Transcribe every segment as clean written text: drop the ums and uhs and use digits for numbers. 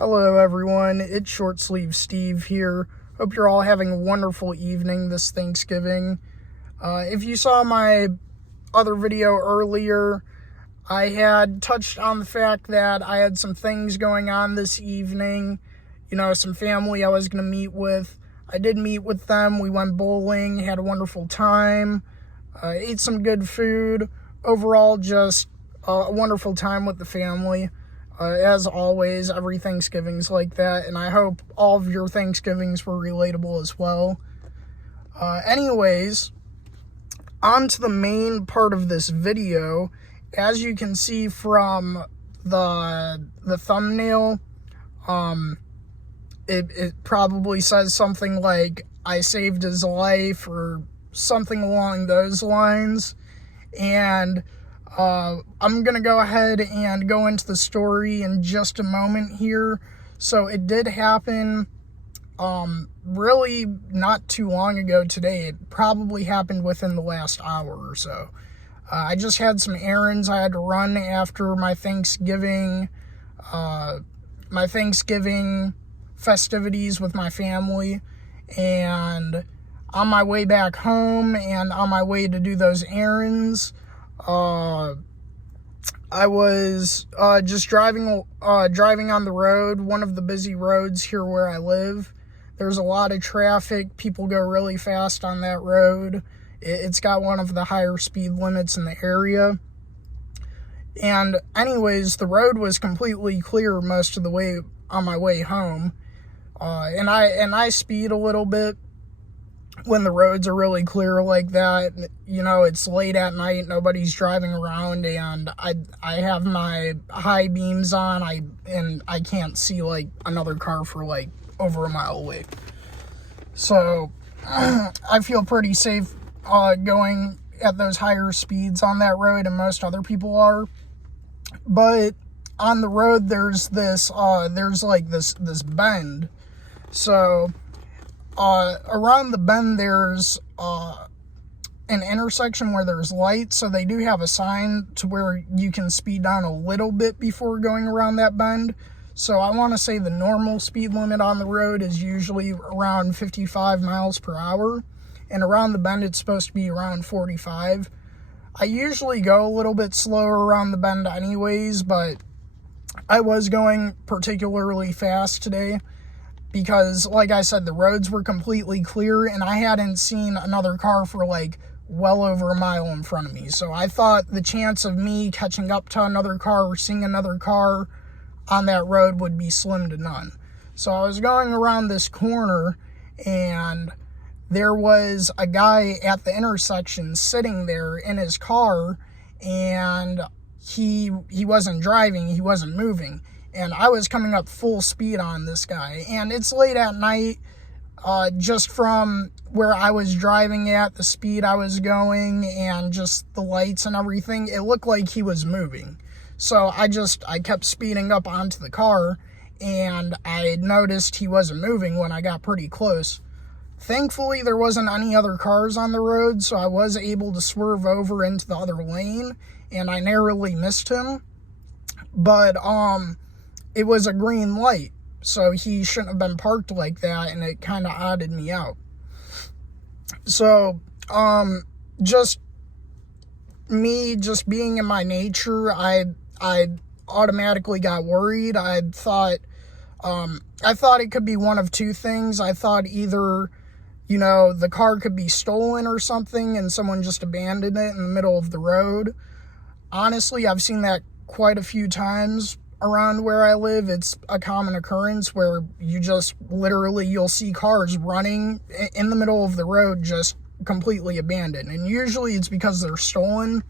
Hello everyone, it's Short Sleeve Steve here. Hope you're all having a wonderful evening this Thanksgiving. If you saw my other video earlier, I had touched on the fact that I had some things going on this evening. Some family I was going to meet with. I did meet with them. We went bowling, had a wonderful time, ate some good food. Overall, just a wonderful time with the family. As always, every Thanksgiving's like that, and I hope all of your Thanksgivings were relatable as well. Anyways, on to the main part of this video. As you can see from the thumbnail, it probably says something like, I saved his life, or something along those lines, and I'm going to go ahead and go into the story in just a moment here. So it did happen, really not too long ago today. It probably happened within the last hour or so. I just had some errands I had to run after my Thanksgiving festivities with my family. And on my way back home and on my way to do those errands, I was just driving on the road, one of the busy roads here where I live. There's a lot of traffic. People go really fast on that road. It's got one of the higher speed limits in the area. And anyways, the road was completely clear most of the way on my way home. And I speed a little bit when the roads are really clear like that. It's late at night, nobody's driving around, and I have my high beams on, and I can't see like another car for like over a mile away. So I feel pretty safe going at those higher speeds on that road, and most other people are. But on the road there's this bend. So around the bend, there's an intersection where there's lights, so they do have a sign to where you can speed down a little bit before going around that bend. So I want to say the normal speed limit on the road is usually around 55 miles per hour, and around the bend it's supposed to be around 45. I usually go a little bit slower around the bend anyways, but I was going particularly fast today, because, like I said, the roads were completely clear, and I hadn't seen another car for, well over a mile in front of me. So I thought the chance of me catching up to another car or seeing another car on that road would be slim to none. So I was going around this corner, and there was a guy at the intersection sitting there in his car, and he wasn't driving, he wasn't moving. And I was coming up full speed on this guy. And it's late at night, just from where I was driving at, the speed I was going, and just the lights and everything, it looked like he was moving. So I kept speeding up onto the car, and I noticed he wasn't moving when I got pretty close. Thankfully, there wasn't any other cars on the road, so I was able to swerve over into the other lane, and I narrowly missed him. But, it was a green light, so he shouldn't have been parked like that, and it kind of odded me out. So, just being in my nature, I automatically got worried. I thought it could be one of two things. I thought either, the car could be stolen or something, and someone just abandoned it in the middle of the road. Honestly, I've seen that quite a few times around where I live. It's a common occurrence where you'll see cars running in the middle of the road, just completely abandoned. And usually it's because they're stolen,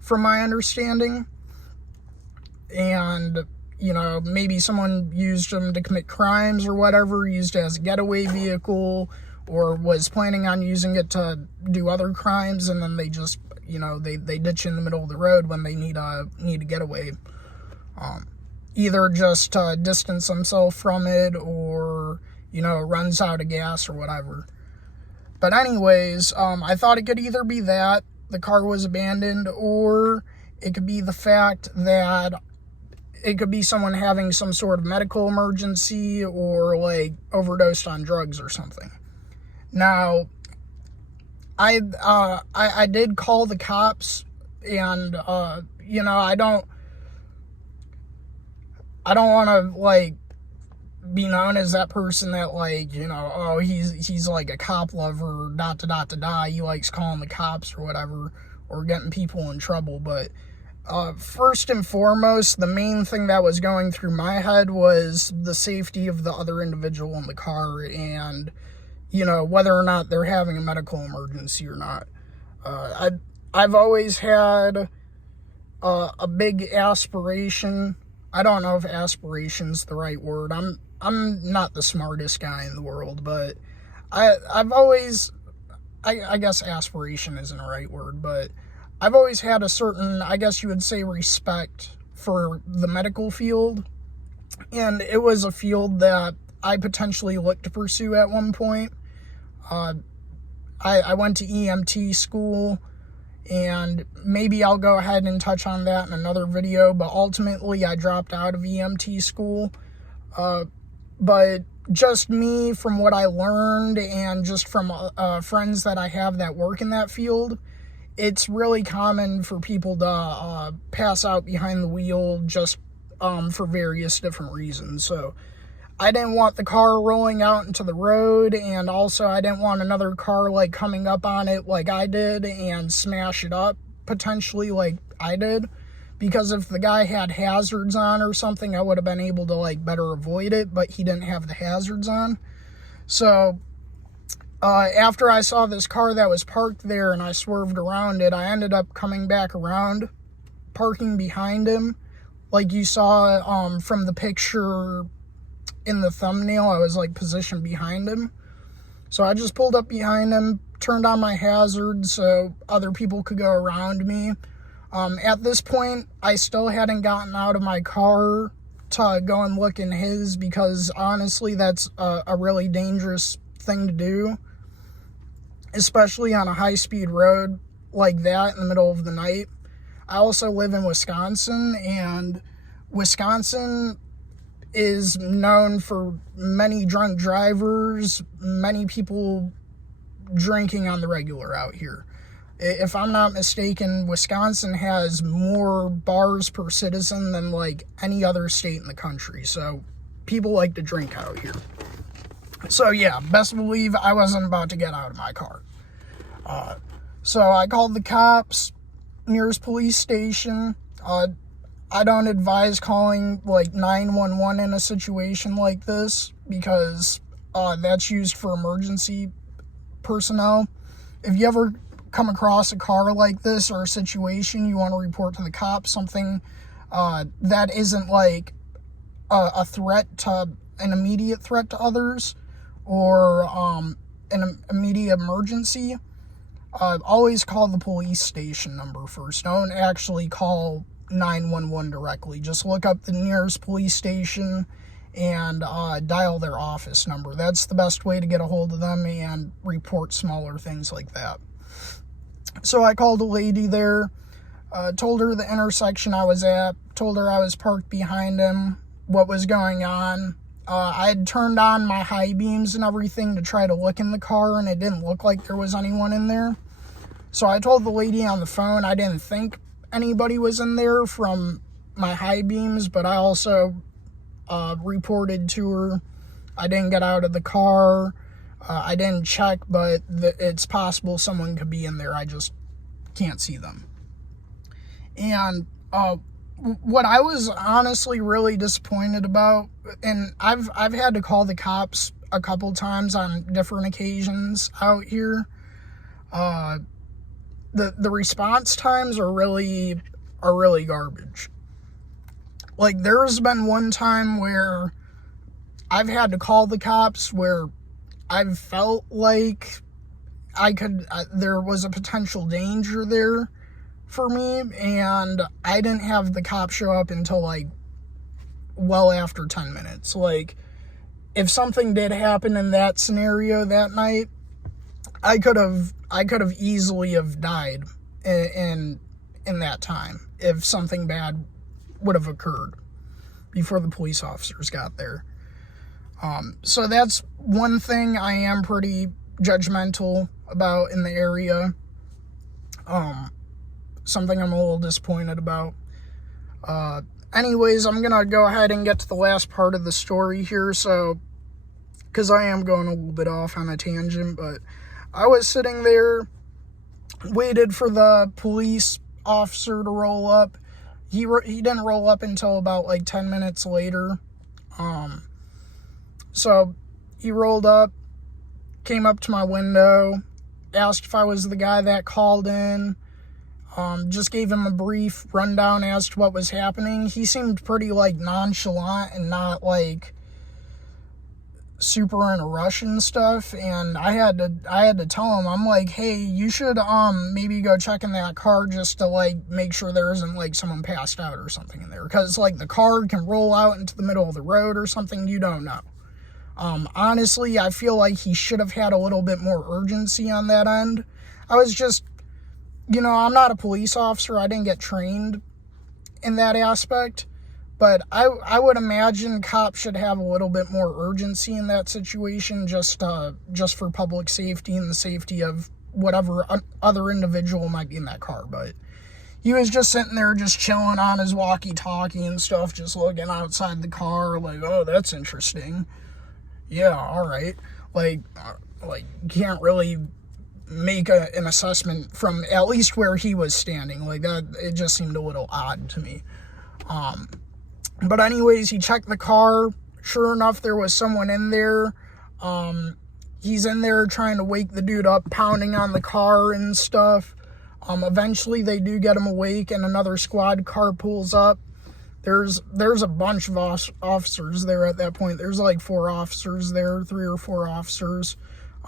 from my understanding. And, maybe someone used them to commit crimes or whatever, used it as a getaway vehicle, or was planning on using it to do other crimes, and then they just, they ditch in the middle of the road when they need a getaway. Either just to distance themselves from it, or, it runs out of gas or whatever. But anyways, I thought it could either be that the car was abandoned, or it could be the fact that it could be someone having some sort of medical emergency or like overdosed on drugs or something. Now, I did call the cops, and you know, I don't want to like be known as that person that, like, you know, oh, he's like a cop lover, dot to dot to dot, he likes calling the cops or whatever, or getting people in trouble. But first and foremost, the main thing that was going through my head was the safety of the other individual in the car, and, you know, whether or not they're having a medical emergency or not. I've always had a big aspiration. I don't know if aspiration's the right word. I'm not the smartest guy in the world, but I've always, I guess aspiration isn't the right word, but I've always had a certain, I guess you would say, respect for the medical field. And it was a field that I potentially looked to pursue at one point. I went to EMT school, and maybe I'll go ahead and touch on that in another video, but ultimately I dropped out of EMT school. But just me, from what I learned, and just from friends that I have that work in that field, it's really common for people to pass out behind the wheel just for various different reasons. So I didn't want the car rolling out into the road, and also I didn't want another car like coming up on it like I did and smash it up potentially like I did, because if the guy had hazards on or something, I would have been able to like better avoid it, but he didn't have the hazards on. So after I saw this car that was parked there and I swerved around it, I ended up coming back around, parking behind him. Like you saw from the picture in the thumbnail, I was like positioned behind him. So I just pulled up behind him, turned on my hazards so other people could go around me. At this point, I still hadn't gotten out of my car to go and look in his, because honestly, that's a really dangerous thing to do, especially on a high-speed road like that in the middle of the night. I also live in Wisconsin, and Wisconsin is known for many drunk drivers, many people drinking on the regular out here. If I'm not mistaken, Wisconsin has more bars per citizen than like any other state in the country. So people like to drink out here. So yeah, best believe I wasn't about to get out of my car. So I called the cops, nearest police station. I don't advise calling like 911 in a situation like this, because that's used for emergency personnel. If you ever come across a car like this or a situation you want to report to the cops, something that isn't like a threat to an immediate threat to others, or an immediate emergency, always call the police station number first. Don't actually call 911 directly. Just look up the nearest police station and dial their office number. That's the best way to get a hold of them and report smaller things like that. So I called a lady there, told her the intersection I was at, told her I was parked behind him, what was going on. I had turned on my high beams and everything to try to look in the car, and it didn't look like there was anyone in there. So I told the lady on the phone I didn't think anybody was in there from my high beams, but I also reported to her I didn't get out of the car. I didn't check, but it's possible someone could be in there. I just can't see them. And what I was honestly really disappointed about, and I've had to call the cops a couple times on different occasions out here. The response times are really garbage. Like, there's been one time where I've had to call the cops where I've felt like there was a potential danger there for me, and I didn't have the cop show up until like well after 10 minutes. Like, if something did happen in that scenario that night, I could have easily have died in that time if something bad would have occurred. before the police officers got there. So that's one thing I am pretty judgmental about in the area. Something I'm a little disappointed about. Anyways, I'm gonna go ahead and get to the last part of the story here, so, because I am going a little bit off on a tangent, but I was sitting there, waited for the police officer to roll up. He didn't roll up until about like 10 minutes later. So he rolled up, came up to my window, asked if I was the guy that called in, just gave him a brief rundown as to what was happening. He seemed pretty like nonchalant and not like super in a rush and stuff, and I had to tell him, I'm like, hey, you should maybe go check in that car just to like make sure there isn't like someone passed out or something in there, because like the car can roll out into the middle of the road or something, you don't know. Honestly, I feel like he should have had a little bit more urgency on that end. I was just, I'm not a police officer, I didn't get trained in that aspect, but I would imagine cops should have a little bit more urgency in that situation, just for public safety and the safety of whatever other individual might be in that car. But he was just sitting there just chilling on his walkie-talkie and stuff, just looking outside the car like, oh, that's interesting. Yeah, all right. Like can't really make an assessment from at least where he was standing. Like that, it just seemed a little odd to me. But anyways, he checked the car. Sure enough, there was someone in there. He's in there trying to wake the dude up, pounding on the car and stuff. Eventually, they do get him awake, and another squad car pulls up. There's a bunch of officers there at that point. There's like 4 officers there, 3 or 4 officers.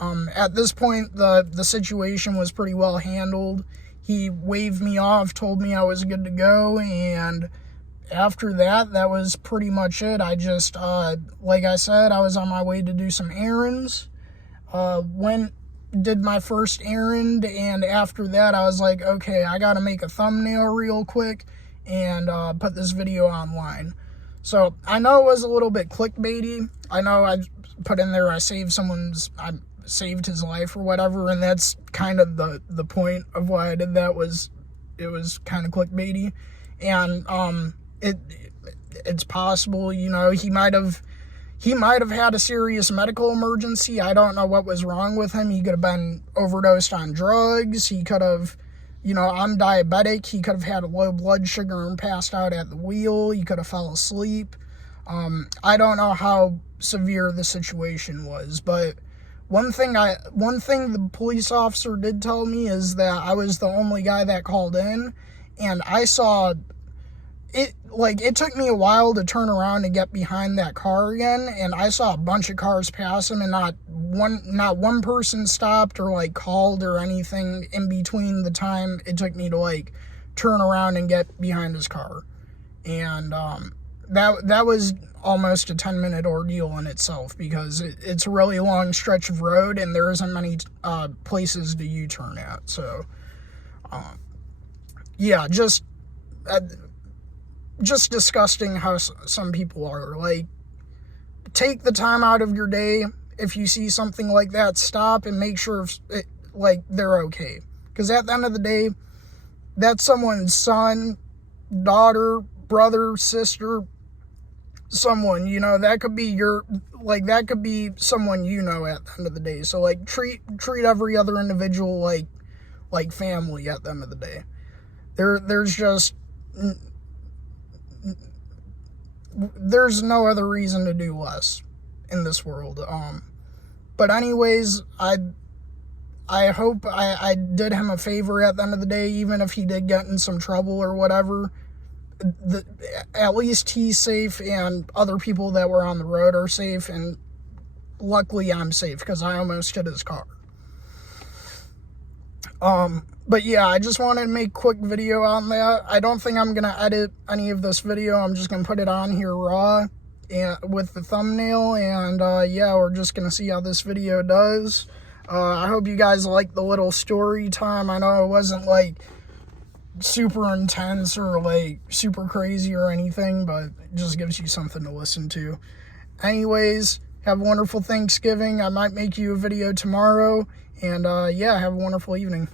At this point, the situation was pretty well handled. He waved me off, told me I was good to go, and after that was pretty much it. I just, like I said, I was on my way to do some errands. Did my first errand, and after that, I was like, okay, I gotta make a thumbnail real quick and put this video online. So I know it was a little bit clickbaity. I know I put in there I saved his life or whatever, and that's kind of the point of why I did that. It was kind of clickbaity, and it's possible, he might have had a serious medical emergency. I don't know what was wrong with him. He could have been overdosed on drugs. He could have, I'm diabetic. He could have had a low blood sugar and passed out at the wheel. He could have fell asleep. I don't know how severe the situation was, but one thing the police officer did tell me is that I was the only guy that called in, and I saw it. Like, it took me a while to turn around and get behind that car again, and I saw a bunch of cars pass him, and not one person stopped or like called or anything in between the time it took me to like turn around and get behind his car. And that was almost a 10-minute ordeal in itself, because it's a really long stretch of road and there isn't many places to U-turn at. So yeah, just disgusting how some people are. Like, take the time out of your day. If you see something like that, stop and make sure they're okay. Because at the end of the day, that's someone's son, daughter, brother, sister, someone, that could be that could be someone at the end of the day. So like treat every other individual like family at the end of the day. There's no other reason to do less in this world. But anyways, I hope I did him a favor at the end of the day, even if he did get in some trouble or whatever. At least he's safe, and other people that were on the road are safe, and luckily I'm safe because I almost hit his car. But yeah, I just wanted to make a quick video on that. I don't think I'm gonna edit any of this video. I'm just gonna put it on here raw and with the thumbnail, and yeah, we're just gonna see how this video does. I hope you guys like the little story time. I know it wasn't like super intense or like super crazy or anything, but it just gives you something to listen to. Anyways, have a wonderful Thanksgiving. I might make you a video tomorrow, and yeah, have a wonderful evening.